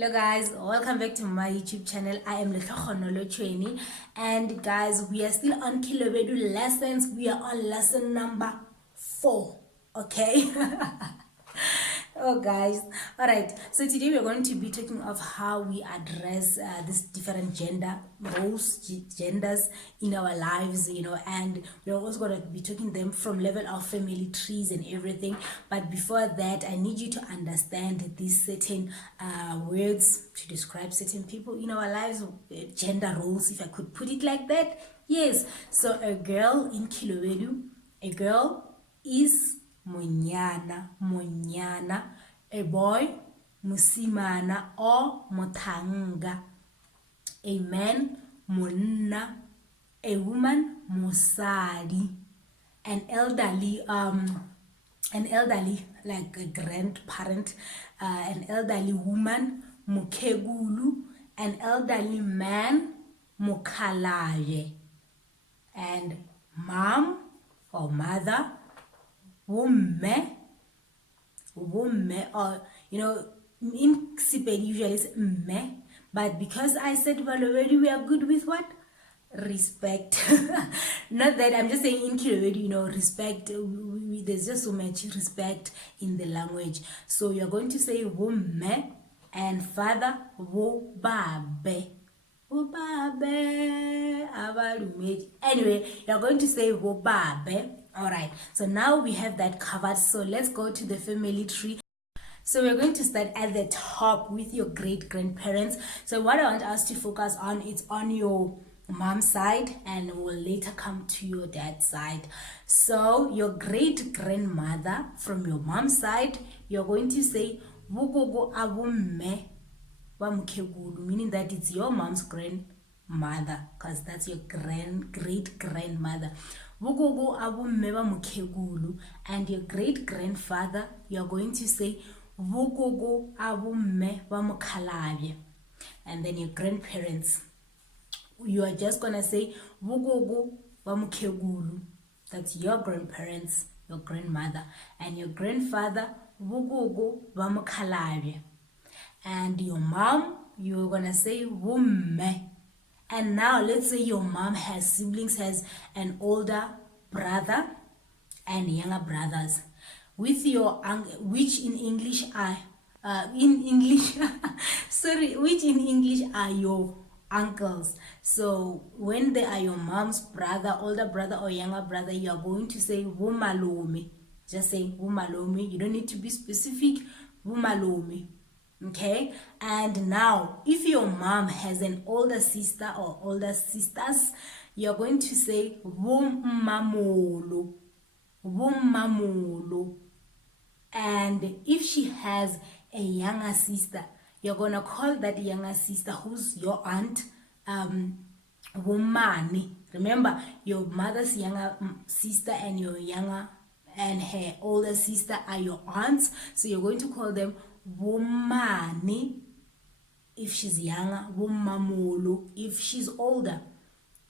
Hello guys, welcome back to my YouTube channel. I am Khelobedu, and guys, we are still on Khelobedu lessons. We are on lesson number 4. Okay. Oh guys, all right, so today we're going to be talking of how we address these different genders in our lives, and we're also going to be talking them from level of family trees and everything. But before that, I need you to understand these certain words to describe certain people in our lives, gender roles, if I could put it like that. Yes, so a girl in Khelobedu, a girl is monyana, a boy musimana or mothanga, a man monna, a woman musadi, an elderly like a grandparent, an elderly woman mukhegulu, an elderly man mukhalaye, and mom or mother womme, or in Sepedi usually it's mme, but because I said Balobedu, we are good with what? Respect. Not that I'm just saying in Khelobedu, respect, there's just so much respect in the language. So you're going to say womme, and father wobabe. Anyway, you're going to say wobabe. All right, so now we have that covered. So let's go to the family tree. So we're going to start at the top with your great grandparents. So what I want us to focus on is on your mom's side, and we'll later come to your dad's side. So your great grandmother from your mom's side, you're going to say vugogo abumme wamkhegulu, meaning that it's your mom's grandmother, because that's your great grandmother. Vugogo abumme wamkhegulu, and your great grandfather, you're going to say vugogo abumme wamkhalabye. And then your grandparents, you are just gonna say vugogo wamkhegulu, that's your grandparents, your grandmother, and your grandfather vugogo wamkhalabye. And your mom, you're gonna say wumme. And now let's say your mom has siblings, has an older brother and younger brothers, with your which in English are which in English are your uncles. So when they are your mom's brother, older brother or younger brother, you are going to say wumalome. Just say wumalome. You don't need to be specific. Wumalome. Okay, and now if your mom has an older sister or older sisters, you're going to say wumamolo. And if she has a younger sister, you're gonna call that younger sister, who's your aunt, wumani. Remember, your mother's younger sister and your younger and her older sister are your aunts, so you're going to call them wumani if she's younger, wumamolo if she's older.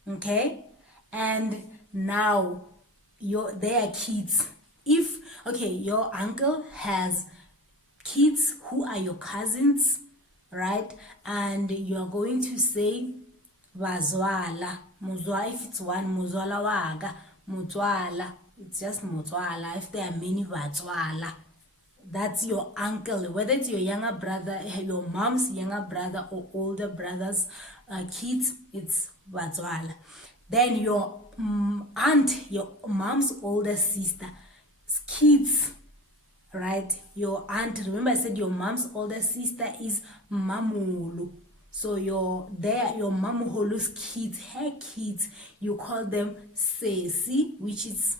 Okay, and now they are kids. If your uncle has kids who are your cousins, right, and you're going to say vazwala muzwa. If it's one, muzwala waga, muzwala, it's just muzwala. If there are many, vazwala. That's your uncle, whether it's your younger brother, your mom's younger brother or older brother's kids, it's vazwala. Then your aunt, your mom's older sister kids, right, your aunt, remember I said your mom's older sister is mamulu. So your mamuholu's kids, her kids, you call them sesi, which is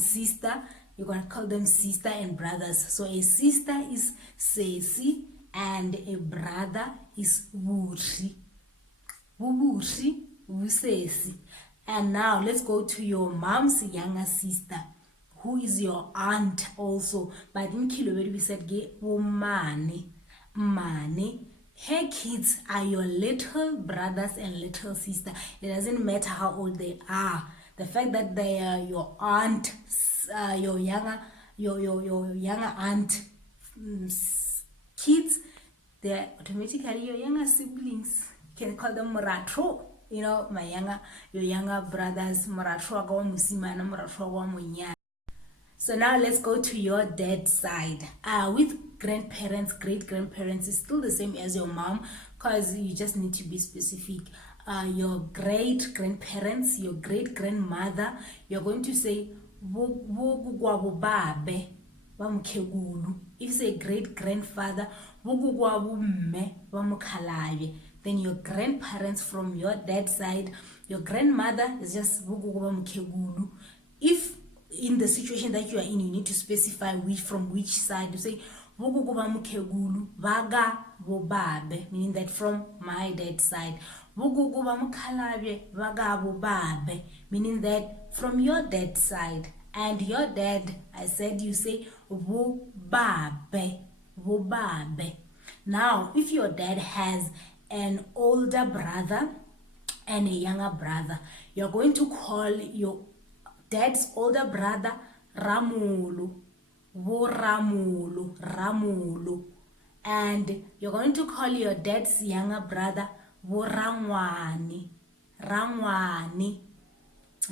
sister. You're gonna call them sister and brothers. So a sister is sesi and a brother is wushi. Wubushi, wusesi. And now let's go to your mom's younger sister, who is your aunt also. But in Khelobedu we said mane. Her kids are your little brothers and little sister. It doesn't matter how old they are. The fact that they are your aunt, your younger aunt kids, they're automatically your younger siblings. You can call them moratro, you know, your younger brothers, moratro wa musimana, moratro wa munyana. So now let's go to your dad's side. With grandparents, great grandparents is still the same as your mom, because you just need to be specific. Your great grandparents, your great grandmother, you're going to say babe. If you say great grandfather, then your grandparents from your dad's side, your grandmother is just if in the situation that you are in, you need to specify from which side. You say vaga bobabe, meaning that from my dad's side. Vaga bobabe, meaning that from your dad's side. And your dad, I said, you say bobabe. Now, if your dad has an older brother and a younger brother, you're going to call your dad's older brother Ramulu, Ramulu, and you're going to call your dad's younger brother Rangwani.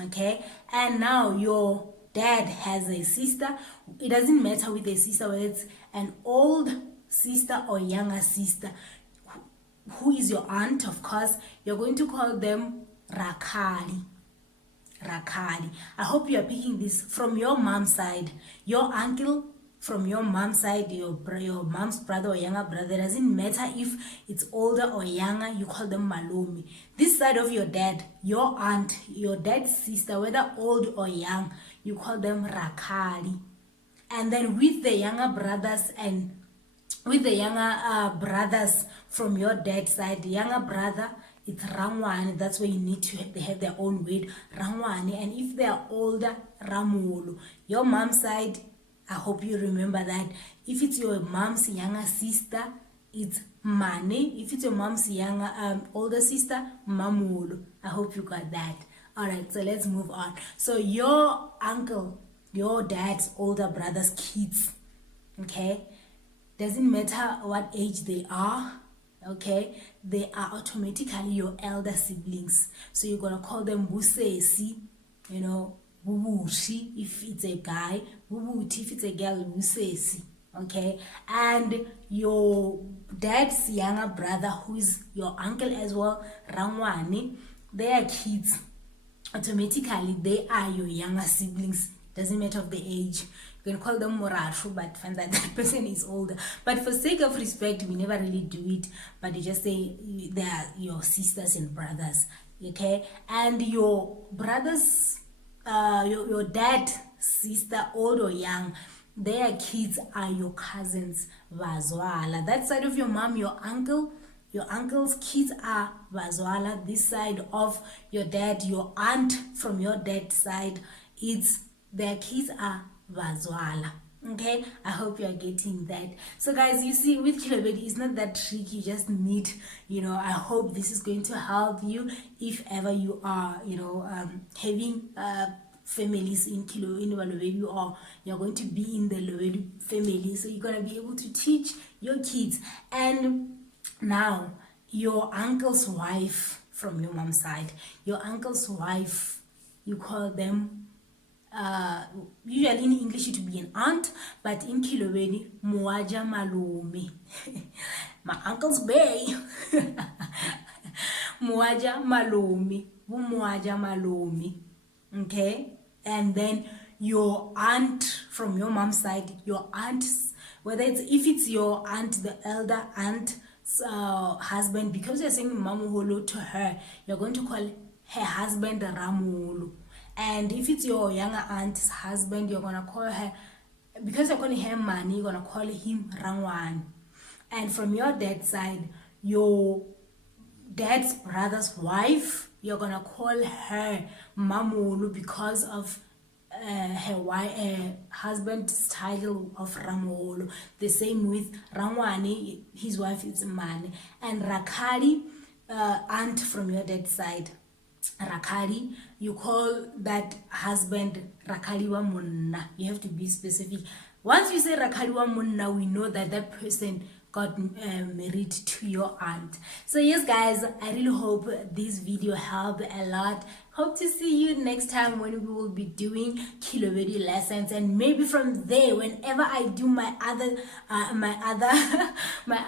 Okay, and now your dad has a sister. It doesn't matter with a sister whether it's an old sister or younger sister. Who is your aunt? Of course, you're going to call them Rakali. I hope you are picking this from your mom's side. Your uncle from your mom's side, your mom's brother or younger brother, doesn't matter if it's older or younger, you call them Malomi. This side of your dad, your aunt, your dad's sister, whether old or young, you call them Rakali. And then with the younger brothers from your dad's side, the younger brother, it's Rangwani. That's where you need to they have their own weight, Rangwani. And if they are older, Ramulu. Your mom's side, I hope you remember that. If it's your mom's younger sister, it's Mane. If it's your mom's younger older sister, Mamulu. I hope you got that. All right, so let's move on. So your uncle, your dad's older brother's kids, okay, doesn't matter what age they are, okay, they are automatically your elder siblings. So you're gonna call them Busesi, you know, Bubushi if it's a guy, Bubuti if it's a girl, Busesi. Okay, and your dad's younger brother, who is your uncle as well, Rangwani, their kids, automatically they are your younger siblings. Doesn't matter of the age. You can call them Morashu, but find that person is older. But for sake of respect, we never really do it, but you just say they are your sisters and brothers. Okay, and your brothers, your dad, sister, old or young, their kids are your cousins, Vazwala. That side of your mom, your uncle's kids are Vazwala. This side of your dad, your aunt from your dad's side, their kids are Vazwala. Okay, I hope you are getting that. So guys, you see, with Khelobedu, it's not that tricky. You just need, I hope this is going to help you if ever you are, having families in Balobedu, or you're going to be in the Lobedu family. So you're going to be able to teach your kids. And now, your uncle's wife from your mom's side, your uncle's wife, you call them, usually in English it would be an aunt, but in Khelobedu, Muaja Malome. My uncle's bay. Muaja Malome. Muaja Malome. Okay, and then your aunt from your mom's side, your aunts, if it's your aunt, the elder aunt's husband, because you're saying Mamuholo to her, you're going to call her husband Ramulu. And if it's your younger aunt's husband, you're gonna call her, because you're calling her Mani, you're gonna call him Rangwan. And from your dad's side, your dad's brother's wife, you're gonna call her Mamulu because of her husband's title of Ramolo. The same with Rangwani, his wife is Mani. And Rakali, aunt from your dad's side, Rakali, you call that husband Rakali wa Munna. You have to be specific. Once you say Rakali wa Munna, we know that that person got married to your aunt. So yes guys, I really hope this video helped a lot. Hope to see you next time when we will be doing Khelobedu lessons, and maybe from there, whenever I do my other my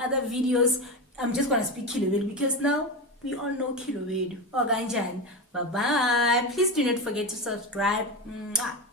other videos, I'm just gonna speak Khelobedu because now we all know Khelobedu. Bye bye. Please do not forget to subscribe. Mwah.